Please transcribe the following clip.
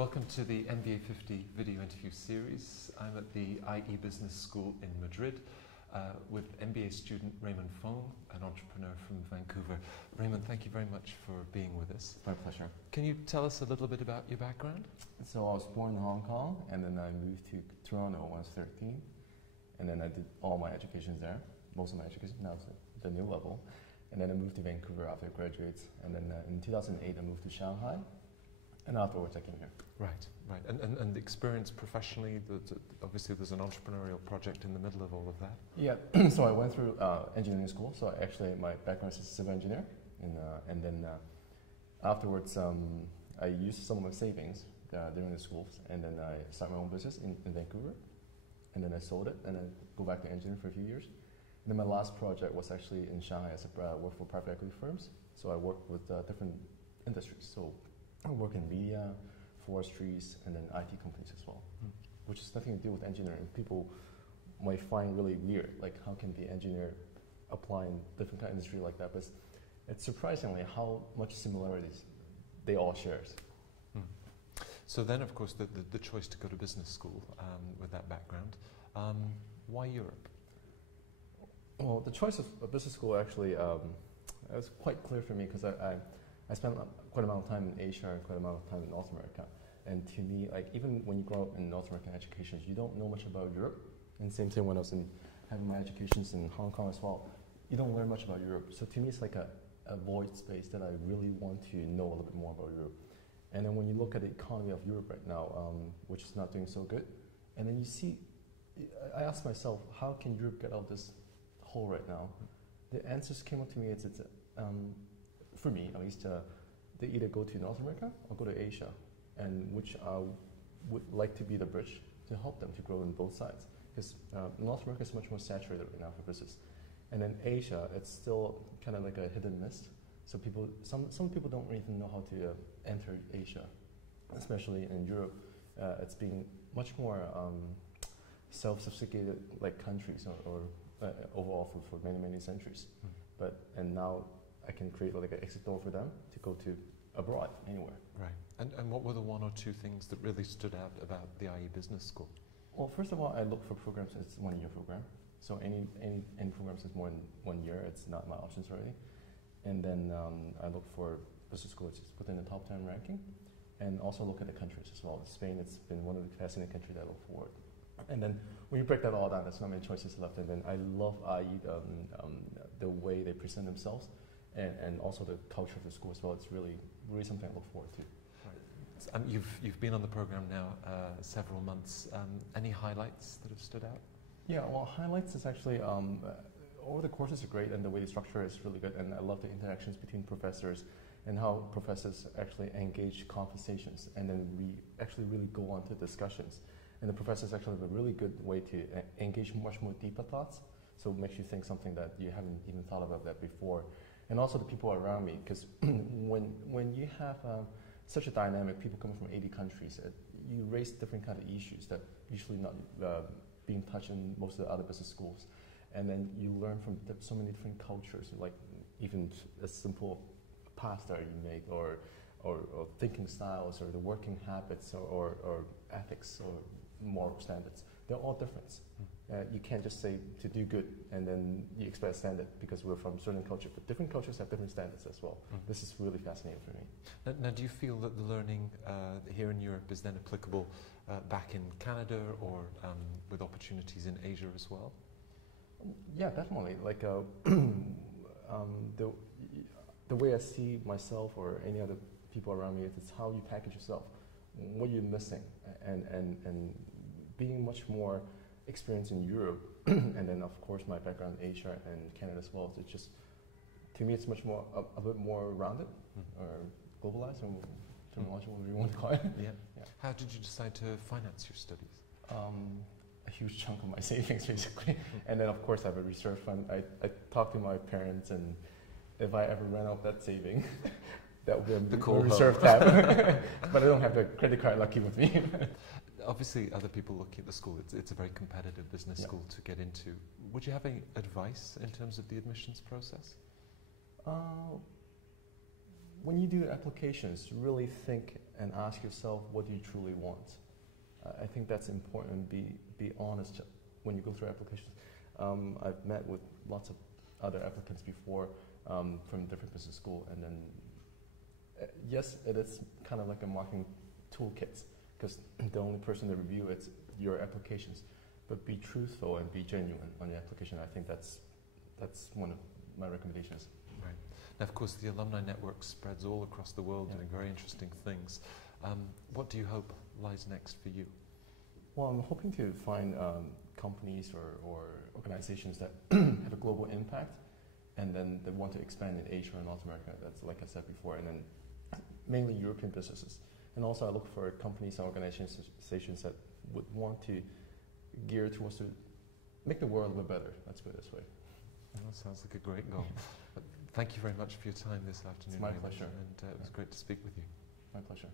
Welcome to the MBA50 video interview series. I'm at the IE Business School in Madrid with MBA student Raymond Fung, an entrepreneur from Vancouver. Raymond, thank you very much for being with us. My pleasure. Can you tell us a little bit about your background? So I was born in Hong Kong, and then I moved to Toronto when I was 13, and then I did all my education there, most of my education, now it's at the new level. And then I moved to Vancouver after I graduated, and then in 2008 I moved to Shanghai, and afterwards I came here. Right, right. And the experience professionally, obviously there's an entrepreneurial project in the middle of all of that. Yeah, so I went through engineering school, so actually my background is a civil engineer, and then afterwards I used some of my savings during the schools, and then I started my own business in Vancouver, and then I sold it, and then go back to engineering for a few years. And then my last project was actually in Shanghai as I worked for private equity firms, so I worked with different industries. So I work in media, forestries, and then IT companies as well, which has nothing to do with engineering. People might find really weird, like how can the engineer apply in different kind of industry like that, but it's surprisingly how much similarities they all share. So then, of course, the choice to go to business school with that background. Why Europe? Well, the choice of business school actually was quite clear for me because I spent quite a amount of time in Asia and quite a amount of time in North America. And to me, like even when you grow up in North American education, you don't know much about Europe. And same thing when I was having my educations in Hong Kong as well, you don't learn much about Europe. So to me, it's like a void space that I really want to know a little bit more about Europe. And then when you look at the economy of Europe right now, which is not doing so good, and then you see, I asked myself, how can Europe get out of this hole right now? The answers came up to me, for me at least, they either go to North America or go to Asia, and which I would like to be the bridge to help them to grow on both sides. Because North America is much more saturated right now for business. And then Asia, it's still kind of like a hidden miss. So some people don't even know how to enter Asia, especially in Europe. It's being much more self-suffocated like countries or overall for many centuries. And now I can create like an exit door for them to go to abroad, anywhere. Right. And what were the one or two things that really stood out about the IE Business School? Well, first of all, I look for programs. It's a 1 year program. So any programs is more than 1 year. It's not my options already. And then I look for business school which is within the top 10 ranking, and also look at the countries as well. Spain, it's been one of the fascinating countries that I look forward. And then when you break that all down, there's not many choices left. And then I love IE, the way they present themselves, and also the culture of the school as well. It's really something I look forward to. Right. You've been on the program now several months. Any highlights that have stood out? Yeah, well, highlights is actually all the courses are great, and the way the structure is really good. And I love the interactions between professors and how professors actually engage conversations, and then we actually really go on to discussions. And the professors actually have a really good way to engage much more deeper thoughts. So it makes you think something that you haven't even thought about that before. And also the people around me, because when you have such a dynamic, people coming from 80 countries, you raise different kind of issues that usually not being touched in most of the other business schools. And then you learn from so many different cultures, like even a simple pasta you make, or thinking styles, or the working habits, or ethics, or moral standards. They're all different. You can't just say to do good and then you expect a standard because we're from certain culture, but different cultures have different standards as well. This is really fascinating for me. Now, do you feel that the learning here in Europe is then applicable back in Canada, or with opportunities in Asia as well? Yeah, definitely. Like the way I see myself or any other people around me, it's how you package yourself. What you're missing, and being much more experienced in Europe, and then of course my background in Asia and Canada as well. So it's just, to me, it's much more a bit more rounded, or globalized, or terminology, whatever you want to call it. Yeah. How did you decide to finance your studies? A huge chunk of my savings, basically, and then of course I have a reserve fund. I talked to my parents, and if I ever ran out of that saving, that would be a reserve tab. But I don't have the credit card lucky with me. Obviously, other people looking at the school, it's a very competitive business school to get into. Would you have any advice in terms of the admissions process? when you do applications, really think and ask yourself, what do you truly want? I think that's important. Be honest when you go through applications. I've met with lots of other applicants before from different business school, and then yes, it is kind of like a marketing toolkit, because the only person to review it's your applications. But be truthful and be genuine on your application. I think that's one of my recommendations. Right. Now, of course, the alumni network spreads all across the world, doing very interesting things. What do you hope lies next for you? Well, I'm hoping to find companies or organizations that have a global impact, and then they want to expand in Asia and North America. That's like I said before, and then mainly European businesses. And also, I look for companies and organizations that would want to gear towards to make the world a little better. Let's put it this way. Well, that sounds like a great goal. Thank you very much for your time this afternoon. It's my pleasure. And it was great to speak with you. My pleasure.